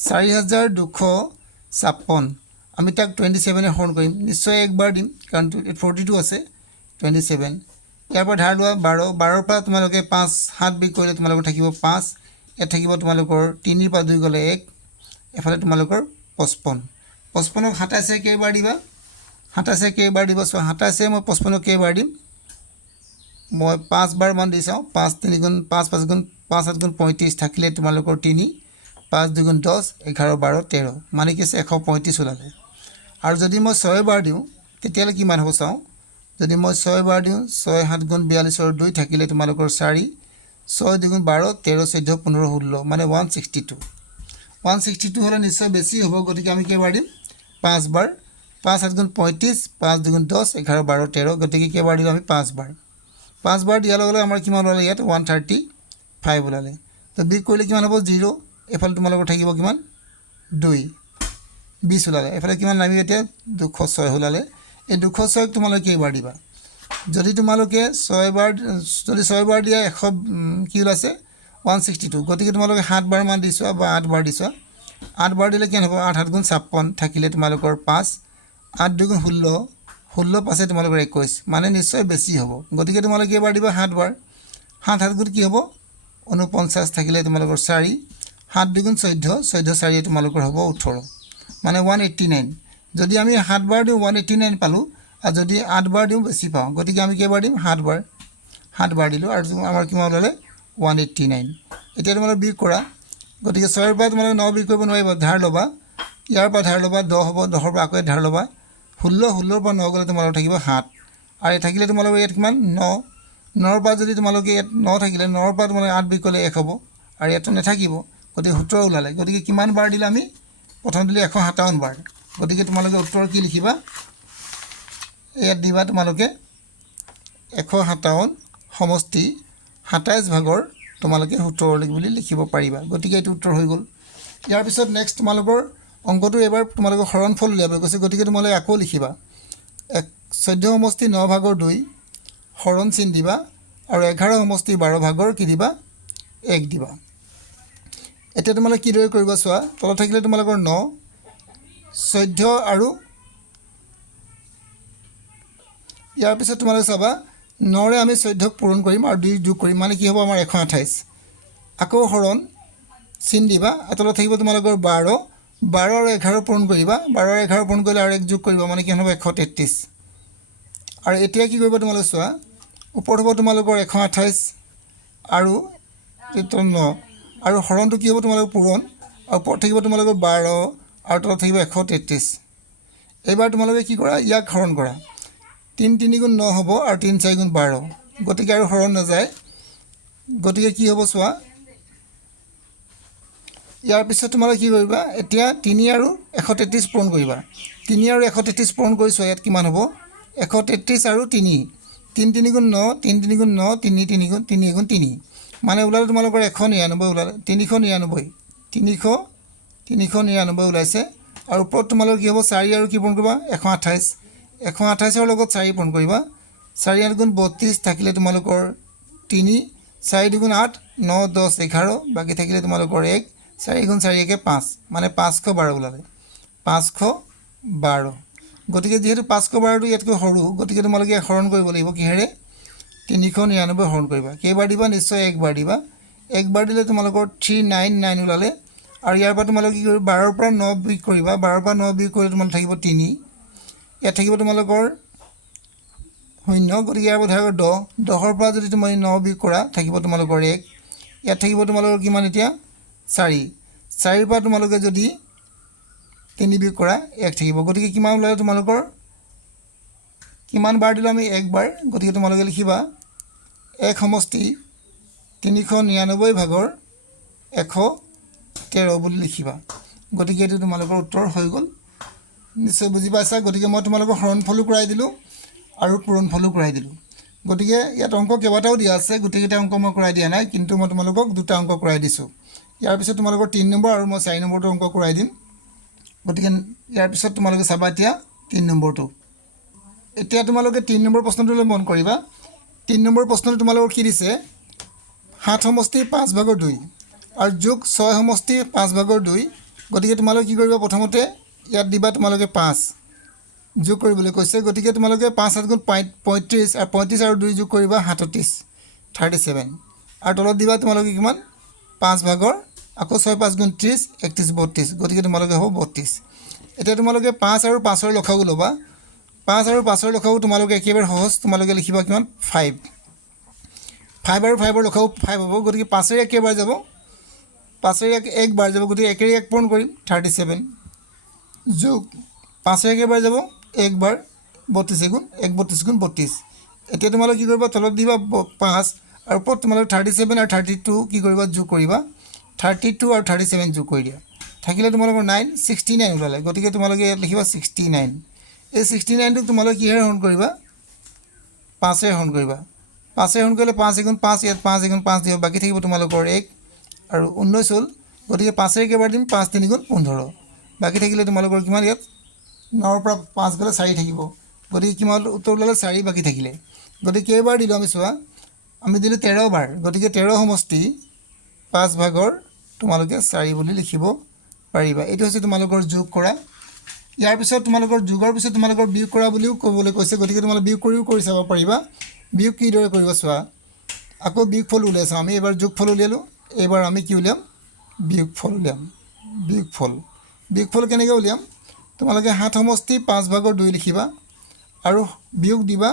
4256 আমি তাক 27 এ হৰণ কৰিম নিশ্চয় একবাৰ দিম কাৰণ 42 আছে 27 ইয়াৰ পৰা ধাৰ লোৱা 12 12 ৰ পৰা তোমালোকে 5 7 বিয়োগ কৰিলে তোমালোকৰ থাকিব 5 ইয়াত থাকিব তোমালোকৰ 3 ৰ পৰা 2 গ'লে 1 এফালে তোমালোকৰ 55 55ক 27 কেইবাৰ দিবা 27 কেইবাৰ দিব চোৱা 27 মই 55ক কেইবাৰ দিম মই 5 বাৰ মান দি চাওঁ 5 3 গুণ 5 5 গুণ 5 7 গুণ 35 থাকিলে তোমালোকৰ 3 5 2 গুণ 10 11 12 13 মানে কি আছে 135 ওলালে আৰু যদি মই 6 বাৰ দিওঁ তেতিয়ালে কিমান হ'ব চাওঁ যদি মই 6 বাৰ দিওঁ 6 7 গুণ 42 ৰ 2 থাকিলে তোমালোকৰ 4 6 2 গুণ 12 13 14 15 16 মানে 162 হলে নিশ্চয় বেছি হ'ব গতিকে আমি কেইবাৰ দিম 5 বাৰ 5 7 গুণ 35 5 2 গুণ 10 11 12 13 গতিকে কেইবাৰ দিলোঁ আমি 5 বাৰ 5 বাৰ দিয়াৰ লগে লগে আমাৰ কিমান ওলালে ইয়াত 135 ওলালে তো বিয়োগ কৰিলে কিমান হ'ব 0 এফালে তোমালোকৰ থাকিব কিমান 2 20 ওলালে এফালে কিমান নামিব এতিয়া 206 ওলালে এই 206ক তোমালোকে কেইবাৰ দিবা যদি তোমালোকে 6 বাৰ দিয়া 100 কি ওলাইছে 162 গতিকে তোমালোকে 7 বাৰ মান দিছোৱা বা 8 বাৰ দিছোৱা 8 বাৰ দিলে কিমান হ'ব 8 7 গুণ 56 থাকিলে তোমালোকৰ 5 8 2 গুণ 16 16 পাছে তোমালোকৰ 21 মানে নিশ্চয় বেছি হ'ব গতিকে তোমালোকে কেইবাৰ দিবা 7 বাৰ 7 7 গুণ কি হ'ব 49 থাকিলে তোমালোকৰ 4 7 2 গুণ 14 14 4 তোমালোকৰ হ'ব 18 মানে 189 যদি আমি 7 বাৰ দিওঁ 189 পালোঁ আৰু যদি 8 বাৰ দিওঁ বেছি পাওঁ গতিকে আমি কেইবাৰ দিম 7 বাৰ দিলোঁ আৰু আমাৰ কিমান ওলালে 189 এতিয়া তোমালোকে বিয়োগ কৰা গতিকে 6 ৰ পৰা তোমালোকে 9 বিয়োগ কৰিব নোৱাৰিবা ধাৰ ল'বা ইয়াৰ পৰা ধাৰ ল'বা 10 হ'ব 10 ৰ পৰা আকৌ ধাৰ ল'বা 16 ৰ পৰা 9 গ'লে তোমালোকৰ থাকিব 7 আৰু থাকিলে তোমালোকৰ ইয়াত কিমান 9 9 ৰ পৰা যদি তোমালোকে ইয়াত 9 থাকিলে 9 ৰ পৰা তোমালোকে 8 বিয়োগ কৰিলে 1 হ'ব আৰু ইয়াতো নাথাকিব গতিকে 17 ওলালে গতিকে কিমান বাৰ দিলে আমি প্ৰথম দিলে 157 বাৰ গতিকে তোমালোকে উত্তৰ কি লিখিবা ইয়াত দিবা তোমালোকে 157 সমষ্টি 27 ভাগৰ তোমালোকে 17 বুলি লিখিব পাৰিবা গতিকে এইটো উত্তৰ হৈ গ'ল ইয়াৰ পিছত নেক্সট তোমালোকৰ অংকটো এবাৰ তোমালোকৰ হৰণফল উলিয়াব কৈছে গতিকে তোমালোকে আকৌ লিখিবা 14 সমষ্টি 9 ভাগৰ 2 হৰণ চিন দিবা আৰু 11 সমষ্টি 12 ভাগৰ কি দিবা 1 দিবা এতিয়া তোমালোকে কিদৰে কৰিবা চোৱা তলত থাকিলে তোমালোকৰ 9 14 আৰু ইয়াৰ পিছত তোমালোকে চাবা 9 ৰে আমি 14ক পূৰণ কৰিম আৰু 2 যোগ কৰিম মানে কি হ'ব আমাৰ 128 আকৌ হৰণ চিন দিবা তলত থাকিব তোমালোকৰ 12 12 আৰু 11 পূৰণ কৰিবা 12 আৰু 11 পূৰণ কৰিলে আৰু 1 যোগ কৰিবা মানে কি হ'ব 133 আৰু এতিয়া কি কৰিবা তোমালোকে চোৱা ওপৰত হ'ব তোমালোকৰ 128 আৰু 9 আৰু হৰণটো কি হ'ব তোমালোকৰ পূৰণ আৰু ওপৰত থাকিব তোমালোকৰ 12 আৰু তলত থাকিব 133। এইবাৰ তোমালোকে কি কৰা, ইয়াক হৰণ কৰা। 3 3 গুণ 9 হ'ব আৰু 3 4 গুণ 12, গতিকে আৰু হৰণ নাযায়। গতিকে কি হ'ব চোৱা, ইয়াৰ পিছত তোমালোকে কি কৰিবা, এতিয়া 3 আৰু 133 পূৰণ কৰিবা। 3 আৰু 133 পূৰণ কৰিছোঁ, ইয়াত কিমান হ'ব 133 আৰু 3, 3 3 গুণ 9, 3 3 গুণ 9, 3 3 গুণ 3 গুণ 3, মানে ওলালে তোমালোকৰ 199 ওলালে, 399, 399 ওলাইছে। আৰু ওপৰত তোমালোকৰ কি হ'ব 4 আৰু কি পূৰণ কৰিবা 128, 128ৰ লগত 4 পূৰণ কৰিবা। 4 8 গুণ 32 থাকিলে তোমালোকৰ 3, 4 2 গুণ 8, 9 10 11, বাকী থাকিলে তোমালোকৰ 1, 4 গুণ 4 1 5, মানে 512 ওলালে, 512। গতিকে যিহেতু 512টো ইয়াতকৈ সৰু, গতিকে তোমালোকে হৰণ কৰিব লাগিব কিহেৰে, 399 হৰণ কৰিবা। কেইবাৰ দিবা, নিশ্চয় একবাৰ দিবা। একবাৰ দিলে তোমালোকৰ 399 ওলালে। আৰু ইয়াৰ পৰা তোমালোকে কি কৰিবা, 12ৰ পৰা 9 বিয়োগ কৰিবা। 12ৰ পৰা 9 বিয়োগ কৰিলে তোমালোকৰ থাকিব 3, ইয়াত থাকিব তোমালোকৰ 0, গতিকে ইয়াৰ পৰা থাকিব 10, 10ৰ পৰা যদি তুমি 9 বিয়োগ কৰা থাকিব তোমালোকৰ 1, ইয়াত থাকিব তোমালোকৰ কিমান এতিয়া 4, 4ৰ পৰা তোমালোকে যদি 3 বিয়োগ কৰা 1 থাকিব। গতিকে কিমান ওলালে তোমালোকৰ, কিমান বাৰ দিলোঁ আমি, একবাৰ। গতিকে তোমালোকে লিখিবা 1 সমষ্টি 399 ভাগৰ 113 বুলি লিখিবা। গতিকে এইটো তোমালোকৰ উত্তৰ হৈ গ'ল, নিশ্চয় বুজি পাইছা। গতিকে মই তোমালোকৰ হৰণফলো কৰাই দিলোঁ আৰু পূৰণফলো কৰাই দিলোঁ। গতিকে ইয়াত অংক কেইবাটাও দিয়া আছে, গোটেইকেইটা অংক মই কৰাই দিয়া নাই, কিন্তু মই তোমালোকক 2টা অংক কৰাই দিছোঁ। ইয়াৰ পিছত তোমালোকৰ 3 নম্বৰ আৰু মই 4 নম্বৰটো অংক কৰাই দিম। গতিকে ইয়াৰ পিছত তোমালোকে চাবা এতিয়া 3 নম্বৰটো। এতিয়া তোমালোকে 3 নম্বৰ প্ৰশ্নটোলৈ মন কৰিবা। 3 নম্বৰ প্ৰশ্নটো তোমালোকৰ কি দিছে, 7 সমষ্টি 5 ভাগৰ 2 আৰু যোগ 6 সমষ্টি 5 ভাগৰ 2। গতিকে তোমালোকে কি কৰিবা, প্ৰথমতে ইয়াত দিবা তোমালোকে 5 যোগ কৰিবলৈ কৈছে। গতিকে তোমালোকে 5 7 গুণ 35, আৰু 35 আৰু 2 যোগ কৰিবা 37, 37। আৰু তলত দিবা তোমালোকে কিমান 5 ভাগৰ, আকৌ 6 5 গুণ 30, 31 32, গতিকে তোমালোকে হ'ব 32। এতিয়া তোমালোকে 5 আৰু 5ৰ লসাগু ল'বা। 5 আৰু 5ৰ লসাগু তোমালোকে একেবাৰে সহজ, তোমালোকে লিখিবা কিমান 5, 5 আৰু 5ৰ লসাগু 5 হ'ব। গতিকে 5ৰে একেবাৰে যাব, 5ৰে একবাৰ যাব, গতিকে 1ৰে 1 পূৰণ কৰিম 37, যোগ 5ৰে একেবাৰে যাব একবাৰ, 32 গুণ 1, 32 গুণ 32। এতিয়া তোমালোকে কি কৰিবা, তলত দিবা 5 আৰু ওপৰত তোমালোকে 37 আৰু 32 কি কৰিবা, যোগ কৰিবা। 32 আৰু 37 যোগ কৰি দিয়া, থাকিলে তোমালোকৰ 9, 69 ওলালে। গতিকে তোমালোকে ইয়াত লিখিবা 69। এই 69টোক তোমালোকে কিহেৰে হৰণ কৰিবা, 5ৰে হৰণ কৰিবা। 5ৰে হৰণ কৰিলে 5 গুণ 5, ইয়াত 5 গুণ 5 দিব, বাকী থাকিব তোমালোকৰ 1 আৰু 19 হ'ল। গতিকে 5ৰে কেইবাৰ দিম, 5 3 গুণ 15, বাকী থাকিলে তোমালোকৰ কিমান, ইয়াত 9ৰ পৰা 5 গ'লে 4 থাকিব। গতিকে কিমান উত্তৰ ওলালে 4 বাকী থাকিলে। গতিকে কেইবাৰ দিলোঁ আমি চোৱা, আমি দিলোঁ 13 বাৰ। গতিকে 13 সমষ্টি 5 ভাগৰ তোমালোকে 4 বুলি লিখিব পাৰিবা। এইটো হৈছে তোমালোকৰ যোগ কৰা। ইয়াৰ পিছত তোমালোকৰ যোগৰ পিছত তোমালোকৰ বিয়োগ কৰা বুলিও ক'বলৈ কৈছে। গতিকে তোমালোকে বিয়োগ কৰিও কৰি চাব পাৰিবা। বিয়োগ কিদৰে কৰিব চোৱা, আকৌ বিয়োগফল উলিয়াই চাওঁ। আমি এইবাৰ যোগফল উলিয়ালোঁ, এইবাৰ আমি কি উলিয়াম, বিয়োগফল উলিয়াম। বিয়োগফল কেনেকৈ উলিয়াম, তোমালোকে 7 সমষ্টি 5 ভাগৰ 2 লিখিবা আৰু বিয়োগ দিবা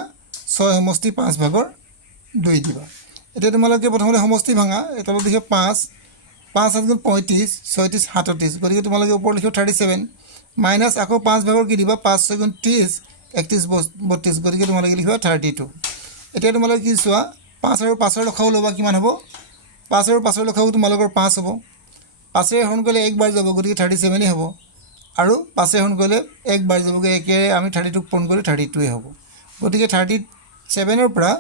6 সমষ্টি 5 ভাগৰ 2 দিবা। এতিয়া তোমালোকে প্ৰথমতে সমষ্টি ভাঙা, তলত লিখিবা 5, 5 7 গুণ 35, 36 37, গতিকে তোমালোকে ওপৰত লিখিব 37, মাইনাছ আকৌ 5 ভাগৰ কি দিবা, 5 6 গুণ 30, 31 32, গতিকে তোমালোকে লিখিবা 32। এতিয়া তোমালোকে কি চোৱা, 5 আৰু 5ৰ লসাগু ল'বা, কিমান হ'ব, 5 আৰু 5ৰ লসাগু তোমালোকৰ 5 হ'ব। 5ৰে হৰণ কৰিলে একবাৰ যাব, গতিকে 37 হ'ব। আৰু 5ৰে হৰণ কৰিলে একবাৰ যাব, গতিকে একেৰে আমি 32ক পূৰণ কৰি 32 হ'ব। গতিকে 37ৰ পৰা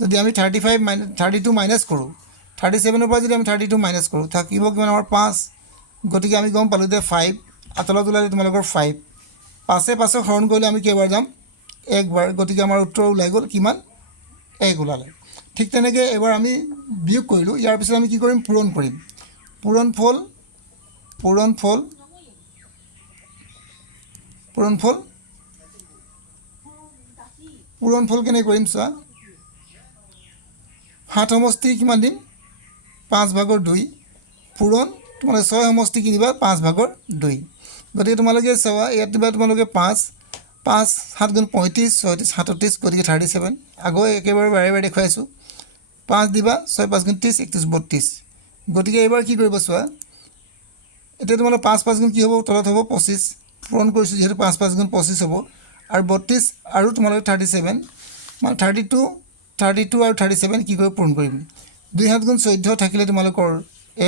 যদি আমি 32 মাইনাছ কৰোঁ, 37ৰ পৰা যদি আমি 32 মাইনাছ কৰোঁ, থাকিব কিমান আমাৰ 5। গতিকে আমি গম পালোঁ যে 5, তলত ওলালে তোমালোকৰ 5। 5ৰে 5ক হৰণ কৰিলে আমি কেইবাৰ যাম, একবাৰ। গতিকে আমাৰ উত্তৰ ওলাই গ'ল কিমান, 1 ওলালে। ঠিক তেনেকৈ এবাৰ আমি বিয়োগ কৰিলোঁ। ইয়াৰ পিছত আমি কি কৰিম, পূৰণ কৰিম। পূৰণফল কেনেকৈ কৰিম চোৱা, 7 সমষ্টি কিমান দিম, 5 ভাগৰ 2, পূৰণ তোমালোকে 6 সমষ্টি কি দিবা, 5 ভাগৰ 2। গতিকে তোমালোকে চাবা, ইয়াত দিবা তোমালোকে 5 7 গুণ 35, 36 37, গতিকে 37। আকৌ একেবাৰে বাৰে বাৰে দেখুৱাইছোঁ, 5 দিবা, 6 5 গুণ 30, 31 32। গতিকে এইবাৰ কি কৰিব চোৱা, এতিয়া তোমালোক 5 5 গুণ কি হ'ব তলত হ'ব 25 পূৰণ কৰিছোঁ যিহেতু 5 5 গুণ 25 হ'ব আৰু 32 আৰু তোমালোক 37 মানে 32 আৰু 37 কি কৰি পূৰণ কৰিম 2 7 গুণ 14 থাকিলে তোমালোকৰ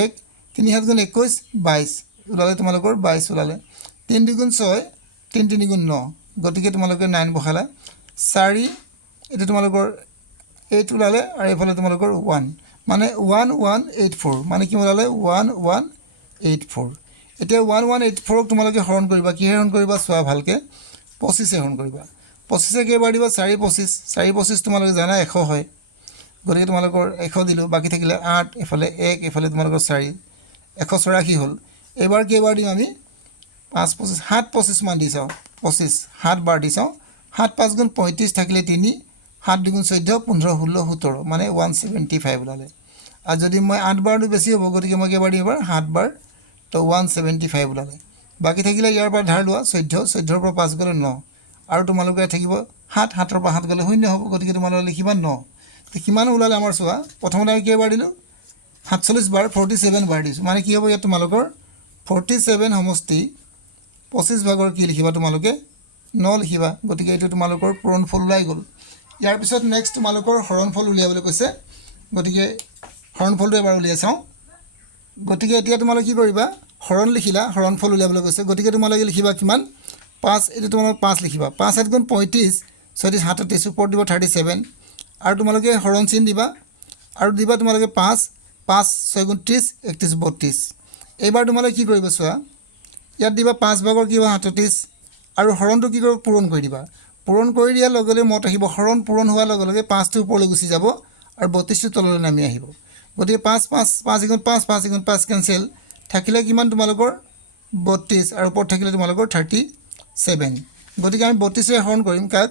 1 3 7 গুণ 21 22 ওলালে তোমালোকৰ 22 ওলালে 3 2 গুণ 6 3 3 গুণ 9 গতিকে তোমালোকে 9 বহালা 4 এটা তোমালোকৰ 8 ওলালে আৰু এফালে তোমালোকৰ 1 মানে 1184 মানে কি ওলালে 1184 এতিয়া 1184 ক তোমালোকে হৰণ কৰিবা কি হৰণ কৰিবা চোৱা ভালকে 25 হৰণ কৰিবা 25 কেইবাৰ দিবা 4 25 4 25 তোমালোকে জানা 100 হয় গতিকে তোমালোকৰ 100 দিলো বাকি থাকিলে 8 এফালে 1 এফালে তোমালোকৰ 4 184 হ'ল এবাৰ কেইবাৰ দিম আমি 5 25 7 25 মান দি চাও 25 7 বাৰ দি চাও 7 5 গুণ 35 থাকিলে 3 7 2 গুণ 14 15 16 17 মানে 175 ওলালে আৰু যদি মই 8 বাৰটো বেছি হ'ব গতিকে মই কেইবাৰ দিম এবাৰ 7 বাৰ তো 175 ওলালে বাকি থাকিলে ইয়াৰ পৰা ধাৰ লোৱা 14 14 পৰা 5 গ'লে 9 আৰু তোমালোকে থাকিব 7 7 পৰা 7 গ'লে শূন্য হ'ব গতিকে তোমালোকে লিখিবা 9 তো কিমান ওলালে আমাৰ চোৱা প্ৰথমতে আমি কেইবাৰ দিলো 47 বাৰ 47 বাৰ দিছো মানে কি হ'ব ইয়াত তোমালোকৰ 47 সমষ্টি 25 ভাগৰ কি লিখিবা তোমালোকে 9 লিখিবা গতিকে এইটো তোমালোকৰ পূৰণফল ওলাই গ'ল ইয়াৰ পিছত নেক্সট তোমালোকৰ হৰণফল উলিয়াবলৈ কৈছে গতিকে হৰণফলটো এবাৰ উলিয়াই চাওঁ গতিকে এতিয়া তোমালোকে কি কৰিবা হৰণ লিখিলা হৰণফল উলিয়াবলৈ কৈছে গতিকে তোমালোকে লিখিবা কিমান 5 এটা তোমালোকে 5 লিখিবা 5 7 গুণ 35 36 37 ওপৰত দিব 37 আৰু তোমালোকে হৰণ চিন দিবা আৰু দিবা তোমালোকে 5 5 6 গুণ 30 31 32 এইবাৰ তোমালোকে কি কৰিবা চোৱা ইয়াত দিবা 5 ভাগৰ কি হ'ব 37 আৰু হৰণটো কি কৰিব পূৰণ কৰি দিবা পূৰণ কৰি দিয়াৰ লগে লগে মত আহিব হৰণ পূৰণ হোৱাৰ লগে লগে 5 টো ওপৰলৈ গুচি যাব আৰু 32 টো তললৈ নামি আহিব গতিকে 5 5 5 গুণ 5 5 গুণ 5 কেনসেল থাকিলে কিমান তোমালোকৰ 32 আৰু ওপৰত থাকিলে তোমালোকৰ 37 গতিকে আমি 32 এ হৰণ কৰিম কাক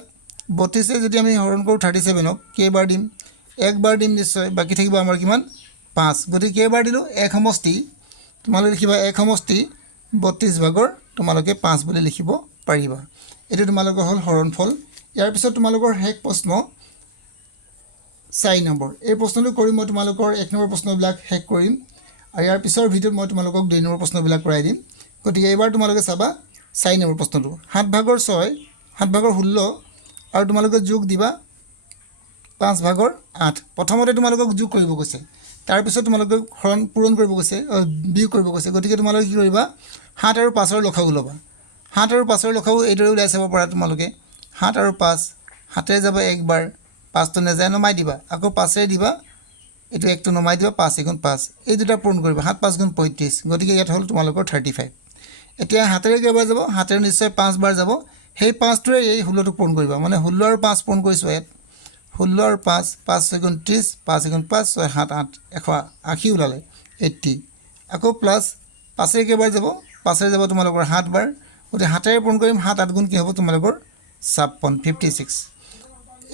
32 এ যদি আমি হৰণ কৰো 37 ক কেইবাৰ দিম একবাৰ দিম নিশ্চয় বাকি থাকিব আমাৰ কিমান 5 গতিকে কেইবাৰ দিলো এক সমষ্টি তোমালোকে লিখিবা এক সমষ্টি 32 ভাগৰ তোমালোকে 5 বুলি লিখিব পাৰিবা এটো তোমালোকৰ হল হৰণফল ইয়াৰ পিছত তোমালোকৰ হেক প্ৰশ্ন 4 নম্বৰ এই প্ৰশ্নটো কৰি মই তোমালোকৰ 1 নম্বৰ প্ৰশ্নবিলাক হেক কৰিম আৰু ইয়াৰ পিছৰ ভিডিঅ'ত মই তোমালোকক 2 নম্বৰ প্ৰশ্নবিলাক কৰাই দিম গতিকে এবাৰ তোমালোকে চাবা 4 নম্বৰ প্ৰশ্নটো 7 ভাগৰ 6 7 ভাগৰ 16 আৰু তোমালোকে যোগ দিবা 5 ভাগৰ 8 প্ৰথমতে তোমালোকক যোগ কৰিব কৈছে তাৰ পিছত তোমালোকে হৰণ পূৰণ কৰিব কৈছে বিয়োগ কৰিব কৈছে গতিকে তোমালোকে কি কৰিবা 7 আৰু 5 ৰ লসাগু লবা 7 আৰু 5 ৰ লসাগু এইদৰে উলাই চাব পাৰা তোমালোকে 7 আৰু 5 7 যাব একবাৰ 5 টো নেজায় নমাই দিবা আকৌ 5 এ দিবা এটো একটো নমাই দিবা 5 গুণ 5 এই দুটা পূৰণ কৰিবা 7 5 গুণ 35 গতিকে ইয়াত হল তোমালোকৰ 35 এতিয়া 7 এৰে কেইবাৰ যাব 7 এৰে নিশ্চয় 5 বাৰ যাব সেই 5 টোৰে এই 16 টো পূৰণ কৰিবা মানে 16 আৰু 5 পূৰণ কৰিছো ইয়াত 16 আৰু 5 5 6 গুণ 30 5 গুণ 5 6 7 8 180 ওলালে 80 আকৌ প্লাস 5 এৰে কেইবাৰ যাব 5 এৰে যাব তোমালোকৰ 7 বাৰ গতিকে 7 এৰে পূৰণ কৰিম 7 8 গুণ কি হ'ব তোমালোকৰ 56 56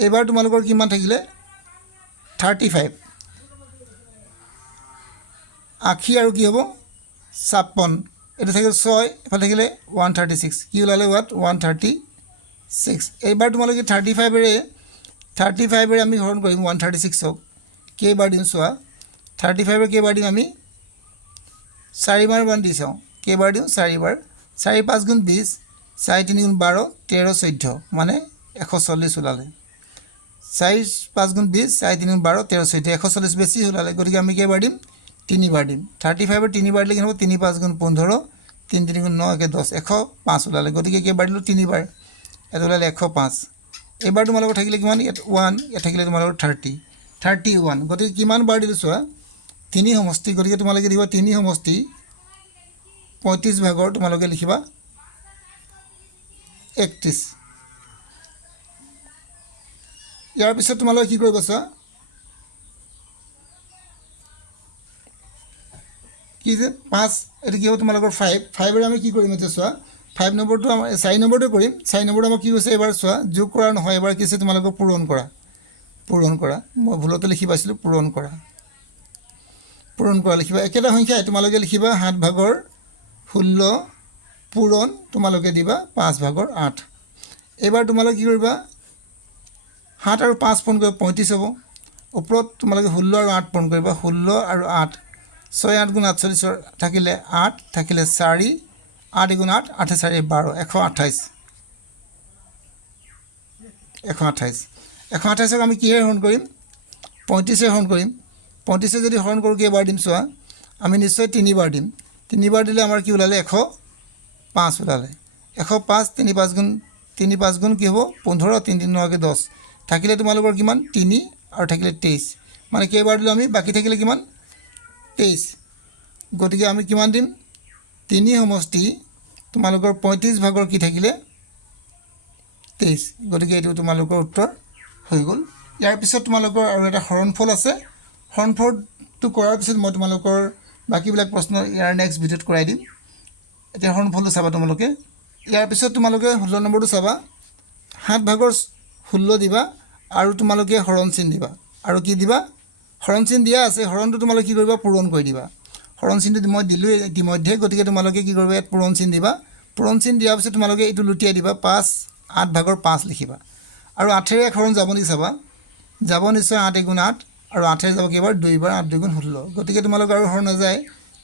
এবাৰ তোমালোকৰ কিমান থাকিলে 35 আখি আৰু কি হ'ব 56 এটা থাকিলে 6 এফালে থাকিলে 136 কি ওলালে ওয়াট 136 এইবাৰ তোমালোকে 35 এৰে আমি হৰণ কৰিম 136 ক কেইবাৰ দিম চোৱা 35 এৰে কেইবাৰ দিম আমি 4 বাৰ মান দি চাও কেইবাৰ দিম 4 বাৰ 4 5 গুণ 20 4 3 গুণ 12 13 14 মানে 140 ওলালে 4 5 গুণ 20 4 3 গুণ 12 13 14 140 বেছি ওলালে গতিকে আমি কেইবাৰ দিম 3 বাৰ দিম 35 এৰ 3 বাৰ দিলে হ'ব 3 5 গুণ 15 3 3 গুণ 9 1 10 105 ওলালে গতিকে কেইবাৰ দিলো 3 বাৰ এত ওলালে 105 এবাৰ তোমালোকৰ থাকিলে কিমান 1 এত থাকিলে তোমালোকৰ 31 গতিকে কিমান বাৰ দিলো চোৱা 3 সমষ্টি গতিকে তোমালোকে দিবা 3 সমষ্টি 35 ভাগৰ তোমালোকে লিখিবা 31 ইয়াৰ পিছত তোমালোকে কি কৰিবা চোৱা কি যে 5 এটা কি হ'ব তোমালোকৰ 5 এৰে আমি কি কৰিম এতিয়া চোৱা 5 নম্বৰটো আমাৰ 4 নম্বৰটো কৰিম 4 নম্বৰটো আমাৰ কি হৈছে এবাৰ চোৱা যোগ কৰা নহয় এবাৰ কি আছে তোমালোকক পূৰণ কৰা মই ভুলতে লিখি পাইছিলো পূৰণ কৰা লিখিবা একেটা সংখ্যা তোমালোকে লিখিবা 7 ভাগৰ 16 পূৰণ তোমালোকে দিবা 5 ভাগৰ 8 এবাৰ তোমালোকে কি কৰিবা 7 আৰু 5 পূৰণ কৰি 35 হ'ব ওপৰত তোমালোকে 16 আৰু 8 পূৰণ কৰিবা 16 আৰু 8 6 8 গুণ 48 থাকিলে 8 থাকিলে 4 8 গুণ 8 8 4 12 128 128ক আমি কিহে হৰণ কৰিম 35 হৰণ কৰিম 35 যদি হৰণ কৰোঁ কেইবাৰ দিম চোৱা আমি নিশ্চয় 3 বাৰ দিম 3 বাৰ দিলে আমাৰ কি ওলালে 105 ওলালে 105 3 5 গুণ 3 5 গুণ কি হ'ব 15 3 3 9 10 থাকিলে তোমালোকৰ কিমান 3 আৰু থাকিলে 23 মানে কেইবাৰ দিলে আমি বাকি থাকিলে কিমান 23 গতিকে আমি কিমান দিম 3 সমষ্টি তোমালোকৰ 35 ভাগৰ কি থাকিলে 23 গতিকে এইটো তোমালোকৰ উত্তৰ হৈ গ'ল ইয়াৰ পিছত তোমালোকৰ আৰু এটা হৰণফল আছে হৰণফলটো কৰাৰ পিছত মই তোমালোকৰ বাকিবিলাক প্ৰশ্ন ইয়াৰ নেক্সট ভিডিঅ'ত কৰাই দিম এতিয়া হৰণফলটো চাবা তোমালোকে ইয়াৰ পিছত তোমালোকে 16 নম্বৰটো চাবা 7 ভাগৰ 16 দিবা আৰু তোমালোকে হৰণ চিন দিবা আৰু কি দিবা হৰণ চিন দিয়া আছে হৰণটো তোমালোকে কি কৰিবা পূৰণ কৰি দিবা হৰণ চিনটো মই দিলো ইতিমধ্যে গতিকে তোমালোকে কি কৰিবা পূৰণ চিন দিবা পূৰণ চিন দিয়াৰ পিছত তোমালোকে এইটো লুটিয়াই দিবা 5 8 ভাগৰ 5 লিখিবা আৰু 8 এৰে হৰণ যাব নি চাবা যাব নিশ্চয় 8 গুণ 8 আৰু 8 এৰে যাব কেইবাৰ 2 বাৰ 8 2 গুণ 16 গতিকে তোমালোকৰ আৰু হৰণ নাযায়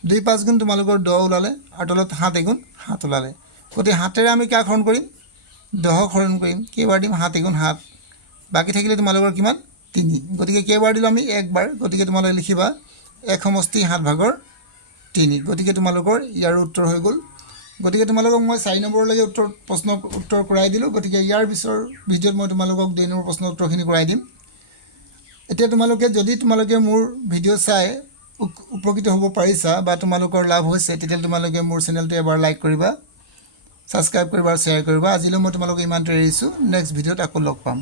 2 5 গুণ তোমালোকৰ 10 ওলালে আৰু তলত 7 গুণ 7 ওলালে গতিকে 7 এৰে আমি কাক হৰণ কৰিম 10ক হৰণ কৰিম কেইবাৰ দিম 7 গুণ 7 বাকি থাকিলে তোমালোকৰ কিমান 3 গতিকে কেইবাৰ দিলে আমি একবাৰ গতিকে তোমালোকে লিখিবা 1 সমষ্টি 7 ভাগৰ 3 গতিকে তোমালোকৰ ইয়াৰ উত্তৰ হৈ গ'ল গতিকে তোমালোকক মই 4 নম্বৰলৈকে উত্তৰ কৰাই দিলোঁ গতিকে ইয়াৰ পিছৰ ভিডিঅ'ত মই তোমালোকক 2 নম্বৰ প্ৰশ্নৰ উত্তৰখিনি কৰাই দিম এতিয়া তোমালোকে যদি তোমালোকে মোৰ ভিডিঅ' চাই উপকৃত হ'ব পাৰিছা বা তোমালোকৰ লাভ হৈছে তেতিয়া তোমালোকে মোৰ চেনেলটো এবাৰ লাইক কৰিবা সাবস্ক্ৰাইব কৰিবা আৰু শ্বেয়াৰ কৰিবা আজিলৈ মই তোমালোকক ইমানটো এৰিছোঁ নেক্সট ভিডিঅ'ত আকৌ লগ পাম